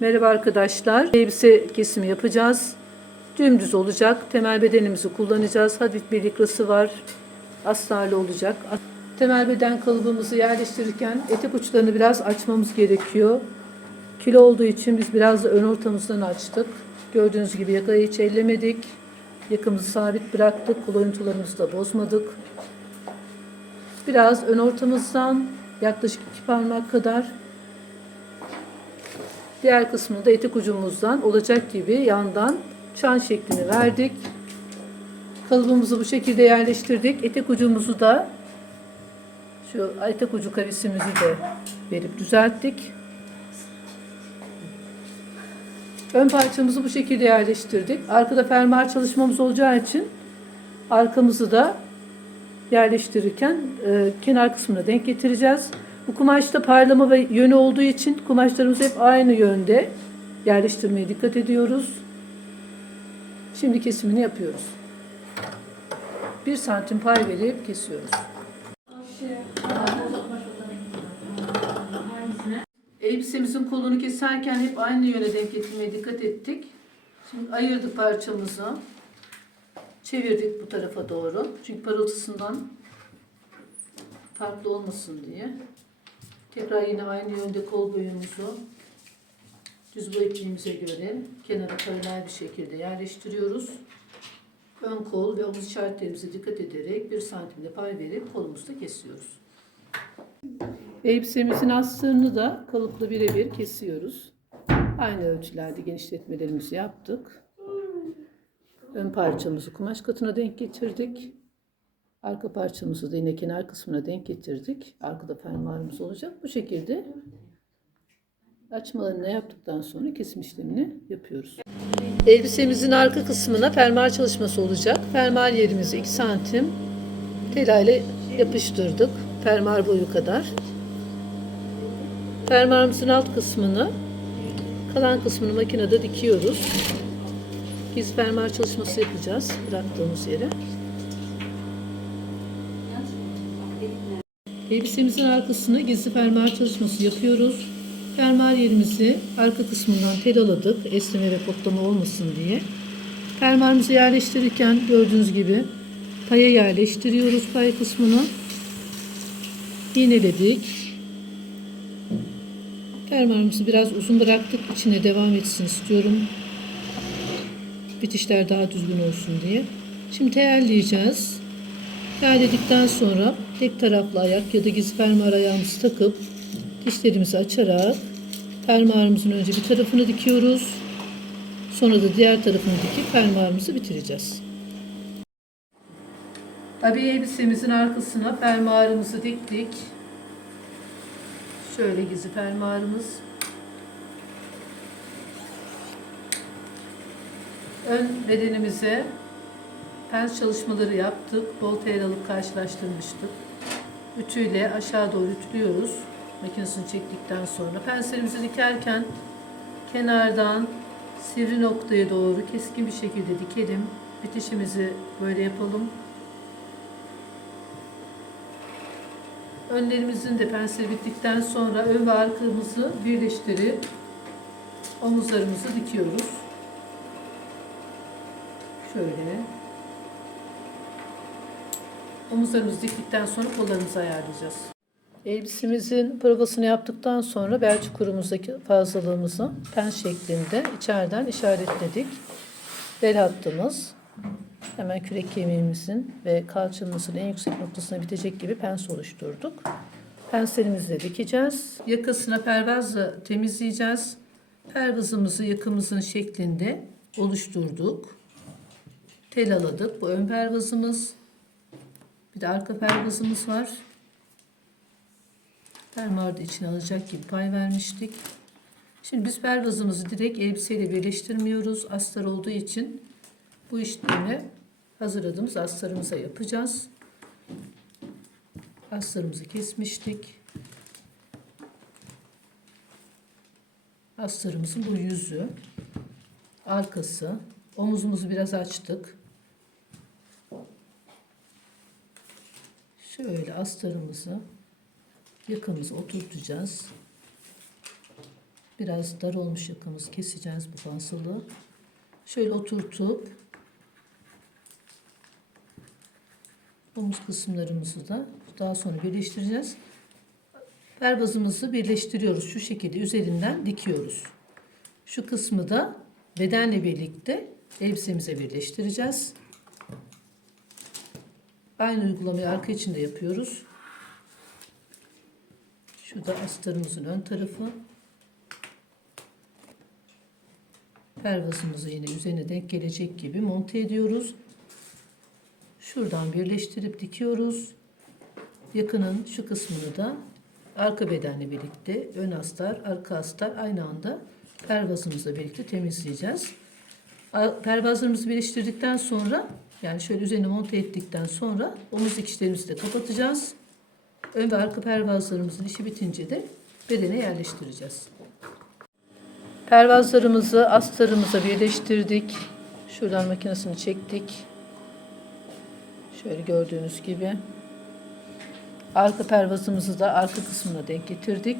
Merhaba arkadaşlar. Elbise kesimi yapacağız. Dümdüz olacak. Temel bedenimizi kullanacağız. Hafif bir likrası var. Astarlı olacak. Temel beden kalıbımızı yerleştirirken etek uçlarını biraz açmamız gerekiyor. Kilo olduğu için biz biraz da ön ortamızdan açtık. Gördüğünüz gibi yakayı hiç ellemedik. Yakamızı sabit bıraktık. Koloyuntularımızı da bozmadık. Biraz ön ortamızdan yaklaşık iki parmak kadar Diğer kısmını da etek ucumuzdan olacak gibi yandan çan şeklini verdik. Kalıbımızı bu şekilde yerleştirdik. Etek ucumuzu da şu etek ucu kavisimizi de verip düzelttik. Ön parçamızı bu şekilde yerleştirdik. Arkada fermuar çalışmamız olacağı için arkamızı da yerleştirirken e, kenar kısmına denk getireceğiz. Bu kumaşta parlama ve yönü olduğu için kumaşlarımız hep aynı yönde yerleştirmeye dikkat ediyoruz. Şimdi kesimini yapıyoruz. 1 santim pay verip kesiyoruz. Elbisemizin kolunu keserken hep aynı yöne denk getirmeye dikkat ettik. Şimdi ayırdık parçamızı. Çevirdik bu tarafa doğru. Çünkü parıltısından farklı olmasın diye. Tekrar yine aynı yönde kol boyumuzu düz boy ipliğimize göre kenara paralel bir şekilde yerleştiriyoruz. Ön kol ve omuz işaretlerimize dikkat ederek bir santimde pay verip kolumuzu da kesiyoruz. Elbisemizin astarını da kalıpla birebir kesiyoruz. Aynı ölçülerde genişletmelerimizi yaptık. Ön parçamızı kumaş katına denk getirdik. Arka parçamızı da yine kenar kısmına denk getirdik. Arkada fermuarımız olacak. Bu şekilde açmalarını yaptıktan sonra kesim işlemini yapıyoruz. Elbisemizin arka kısmına fermuar çalışması olacak. Fermuar yerimizi 2 santim tela ile yapıştırdık. Fermuar boyu kadar. Fermuarımızın alt kısmını kalan kısmını makinede dikiyoruz. Biz fermuar çalışması yapacağız bıraktığımız yere. Elbisemizin arkasına gizli fermuar çalışması yapıyoruz. Fermuar yerimizi arka kısmından telaladık. Esneme ve kotlama olmasın diye. Fermuarımızı yerleştirirken gördüğünüz gibi paya yerleştiriyoruz pay kısmını. İğneledik. Fermuarımızı biraz uzun bıraktık. İçine devam etsin istiyorum. Bitişler daha düzgün olsun diye. Şimdi teyelleyeceğiz. Terledikten sonra tek taraflı ayak ya da gizli fermuar ayağımızı takıp dişlerimizi açarak fermuarımızın önce bir tarafını dikiyoruz. Sonra da diğer tarafını dikip fermuarımızı bitireceğiz. Tabi elbisemizin arkasına fermuarımızı diktik. Şöyle gizli fermuarımız. Ön bedenimize pens çalışmaları yaptık. Alıp karşılaştırmıştık. Ütüyle aşağı doğru ütülüyoruz. Makinesini çektikten sonra. Penslerimizi dikerken kenardan sivri noktaya doğru keskin bir şekilde dikelim. Bitişimizi böyle yapalım. Önlerimizin de pensleri bittikten sonra ön ve arkamızı birleştirip omuzlarımızı dikiyoruz. Şöyle. Omuzlarımızı diktikten sonra kollarımızı ayarlayacağız. Elbisemizin provasını yaptıktan sonra bel çukurumuzdaki fazlalığımızı pen şeklinde içeriden işaretledik. Bel hattımız hemen kürek kemiğimizin ve kalçamızın en yüksek noktasına bitecek gibi pens oluşturduk. Penslerimizi de dikeceğiz. Yakasına pervazla temizleyeceğiz. Pervazımızı yakamızın şeklinde oluşturduk. Tel aladık. Bu ön pervazımız. Bir de arka pervazımız var. Fermuarı da içine alacak gibi pay vermiştik. Şimdi biz pervazımızı direkt elbiseyle birleştirmiyoruz. Astar olduğu için bu işlemi hazırladığımız astarımıza yapacağız. Astarımızı kesmiştik. Astarımızın bu yüzü, arkası, omuzumuzu biraz açtık. Şöyle astarımızı yakamızı oturtacağız. Biraz dar olmuş yakamız. Keseceğiz bu fazlalığı. Şöyle oturtup omuz kısımlarımızı da daha sonra birleştireceğiz. Perbazımızı birleştiriyoruz. Şu şekilde üzerinden dikiyoruz. Şu kısmı da bedenle birlikte elbisemize birleştireceğiz. Aynı uygulamayı arka için de yapıyoruz. Şu da astarımızın ön tarafı. Pervazımızı yine üzerine denk gelecek gibi monte ediyoruz. Şuradan birleştirip dikiyoruz. Yakının şu kısmını da arka bedenle birlikte ön astar, arka astar aynı anda pervazımızla birlikte temizleyeceğiz. Pervazlarımızı birleştirdikten sonra yani şöyle üzerine monte ettikten sonra omuz dikişlerimizi de kapatacağız. Ön ve arka pervazlarımızın işi bitince de bedene yerleştireceğiz. Pervazlarımızı astarımıza birleştirdik. Şuradan makinesini çektik. Şöyle gördüğünüz gibi. Arka pervazımızı da arka kısmına denk getirdik.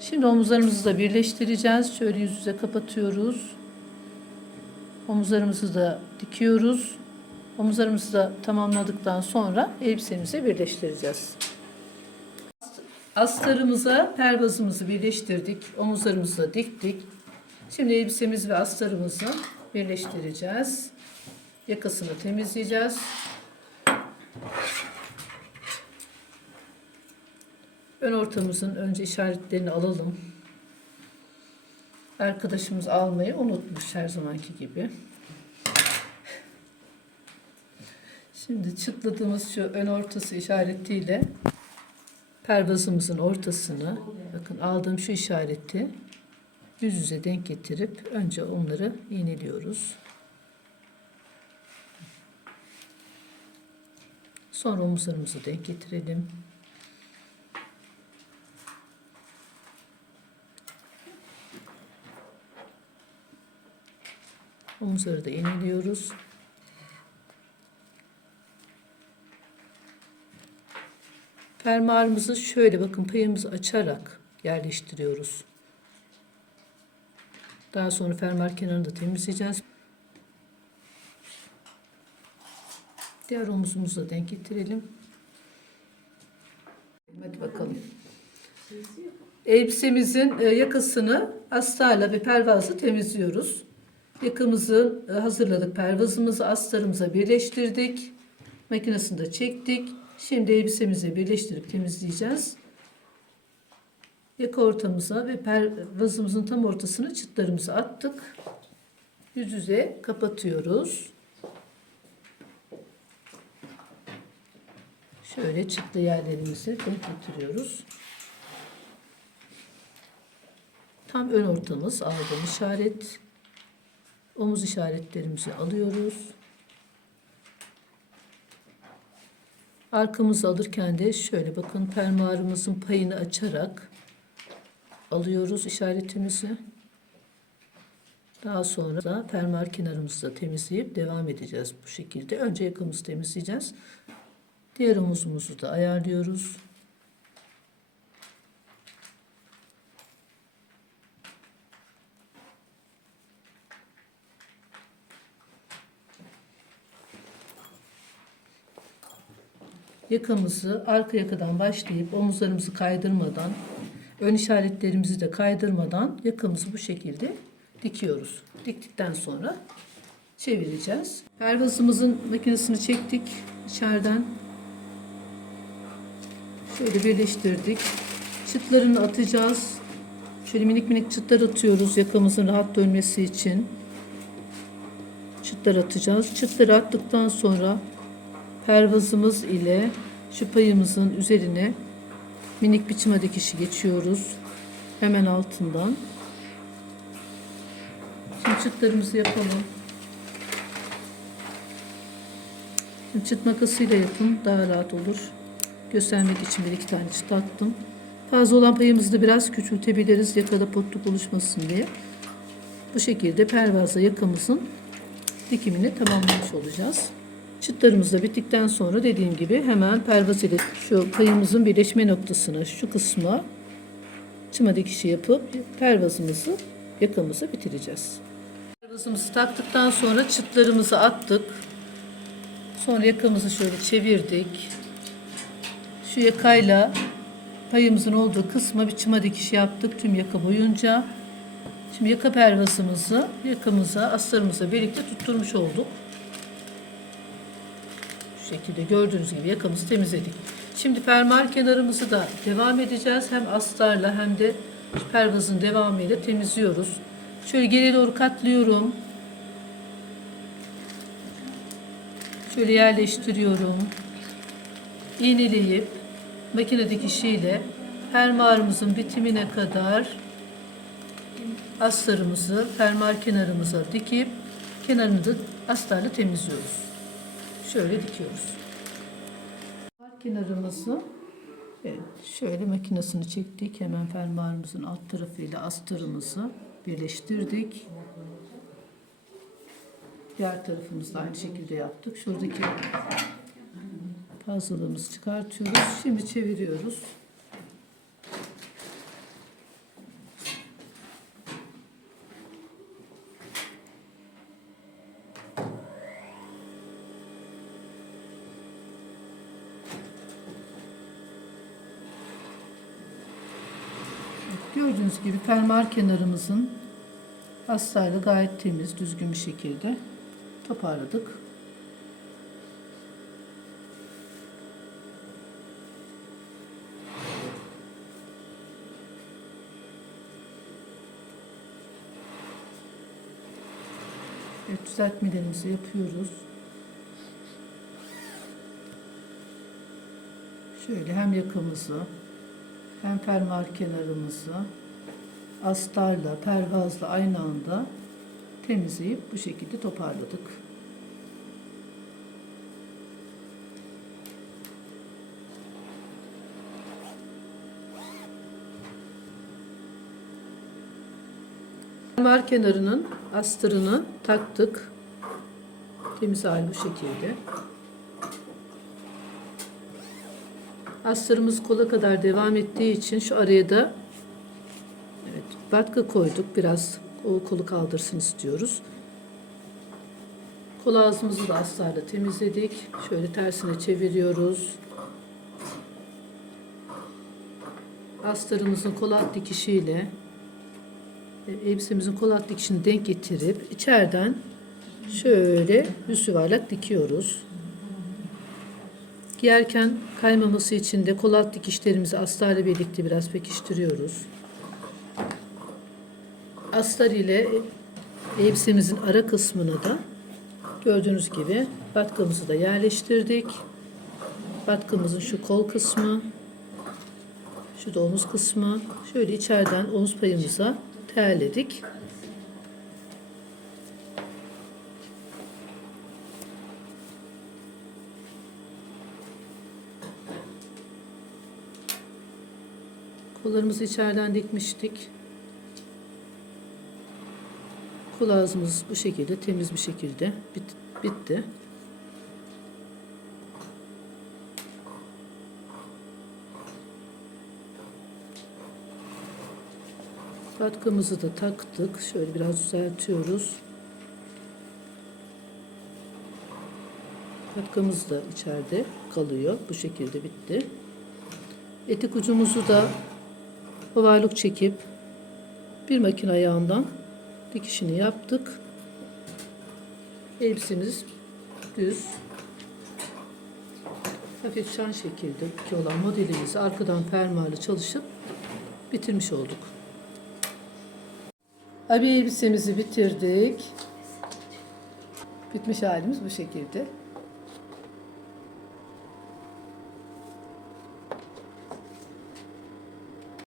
Şimdi omuzlarımızı da birleştireceğiz. Şöyle yüz yüze kapatıyoruz. Omuzlarımızı da dikiyoruz. Omuzlarımızı da tamamladıktan sonra elbisemize birleştireceğiz. Astarımıza pervazımızı birleştirdik. Omuzlarımızı da diktik. Şimdi elbisemiz ve astarımızı birleştireceğiz. Yakasını temizleyeceğiz. Ön ortamızın önce işaretlerini alalım. Arkadaşımız almayı unutmuş her zamanki gibi. Şimdi çıtladığımız şu ön ortası işaretiyle pervazımızın ortasını bakın aldığım şu işareti yüz yüze denk getirip önce onları iğneliyoruz. Sonra omuzlarımızı denk getirelim. Omuzları da iğneliyoruz. Fermuarımızı şöyle bakın payımızı açarak yerleştiriyoruz. Daha sonra fermuar kenarını da temizleyeceğiz. Diğer omuzumuzu da denk getirelim. Hadi bakalım. Elbisemizin e, yakasını astarla ve pervazla temizliyoruz. Yakamızı e, hazırladık. Pervazımızı astarımıza birleştirdik. Makinesini de çektik. Şimdi elbisemizi birleştirip temizleyeceğiz. Yaka ortamıza ve pervazımızın tam ortasına çıtlarımızı attık. Yüz yüze kapatıyoruz. Şöyle çıtlı yerlerimizi denk getiriyoruz. Tam ön ortamız aldığım işaret. Omuz işaretlerimizi alıyoruz. Arkamızı alırken de şöyle bakın fermuarımızın payını açarak alıyoruz işaretimizi. Daha sonra da fermuar kenarımızı da temizleyip devam edeceğiz bu şekilde. Önce yakamızı temizleyeceğiz. Diğer omuzumuzu da ayarlıyoruz. Yakamızı arka yakadan başlayıp omuzlarımızı kaydırmadan, ön işaretlerimizi de kaydırmadan yakamızı bu şekilde dikiyoruz. Diktikten sonra çevireceğiz. Pervazımızın makinesini çektik içeriden. Şöyle birleştirdik. Çıtlarını atacağız. Şöyle minik minik çıtlar atıyoruz yakamızın rahat dönmesi için. Çıtlar atacağız. Çıtları attıktan sonra pervazımız ile şu payımızın üzerine minik biçime dikişi geçiyoruz. Hemen altından. Şimdi çıtlarımızı yapalım. Şimdi çıt makasıyla yapın. Daha rahat olur. Göstermek için bir iki tane çıt attım. Fazla olan payımızı da biraz küçültebiliriz. Yakada potluk oluşmasın diye. Bu şekilde pervazla yakamızın dikimini tamamlamış olacağız. Çıtlarımız da bittikten sonra dediğim gibi hemen pervaz ile şu payımızın birleşme noktasına şu kısma çıma dikişi yapıp pervazımızı yakamızı bitireceğiz. Pervazımızı taktıktan sonra çıtlarımızı attık. Sonra yakamızı şöyle çevirdik. Şu yakayla payımızın olduğu kısma bir çıma dikişi yaptık tüm yaka boyunca. Şimdi yaka pervasımızı yakamıza, astarımıza birlikte tutturmuş olduk. Şekilde gördüğünüz gibi yakamızı temizledik. Şimdi fermuar kenarımızı da devam edeceğiz. Hem astarla hem de pervazın devamıyla temizliyoruz. Şöyle geriye doğru katlıyorum. Şöyle yerleştiriyorum. İğneleyip makine dikişiyle fermuarımızın bitimine kadar astarımızı fermuar kenarımıza dikip kenarını da astarla temizliyoruz. Şöyle dikiyoruz. Fermuar kenarımızı evet, şöyle makinesini çektik. Hemen fermuarımızın alt tarafıyla astarımızı birleştirdik. Diğer tarafımızı da aynı şekilde yaptık. Şuradaki fazlalığımızı çıkartıyoruz. Şimdi çeviriyoruz. Gördüğünüz gibi fermuar kenarımızın hastayla gayet temiz, düzgün bir şekilde toparladık. Evet, düzeltmelerimizi yapıyoruz. Şöyle hem yakamızı hem fermuar kenarımızı astarla, pervazla aynı anda temizleyip bu şekilde toparladık. Fermuar kenarının astırını taktık. Temiz hali bu şekilde. Astarımız kola kadar devam ettiği için şu araya da evet, batka koyduk. Biraz o kolu kaldırsın istiyoruz. Kol ağzımızı da astarla temizledik. Şöyle tersine çeviriyoruz. Astarımızın kol alt dikişiyle e, elbisemizin kol alt dikişini denk getirip içeriden şöyle düz yuvarlak dikiyoruz. Giyerken kaymaması için de kol dikişlerimizi astarla birlikte biraz pekiştiriyoruz. Astar ile elbisemizin ara kısmını da gördüğünüz gibi batkamızı da yerleştirdik. Batkımızın şu kol kısmı, şu da omuz kısmı, şöyle içeriden omuz payımıza terledik. Kollarımızı içeriden dikmiştik. Kol ağzımız bu şekilde temiz bir şekilde bit- bitti. Batkımızı da taktık. Şöyle biraz düzeltiyoruz. Batkımız da içeride kalıyor. Bu şekilde bitti. Etek ucumuzu da ovarlık çekip bir makine ayağından dikişini yaptık. Elbisemiz düz. Hafif çan şekilde olan modelimizi arkadan fermuarlı çalışıp bitirmiş olduk. Abi elbisemizi bitirdik. Bitmiş halimiz bu şekilde.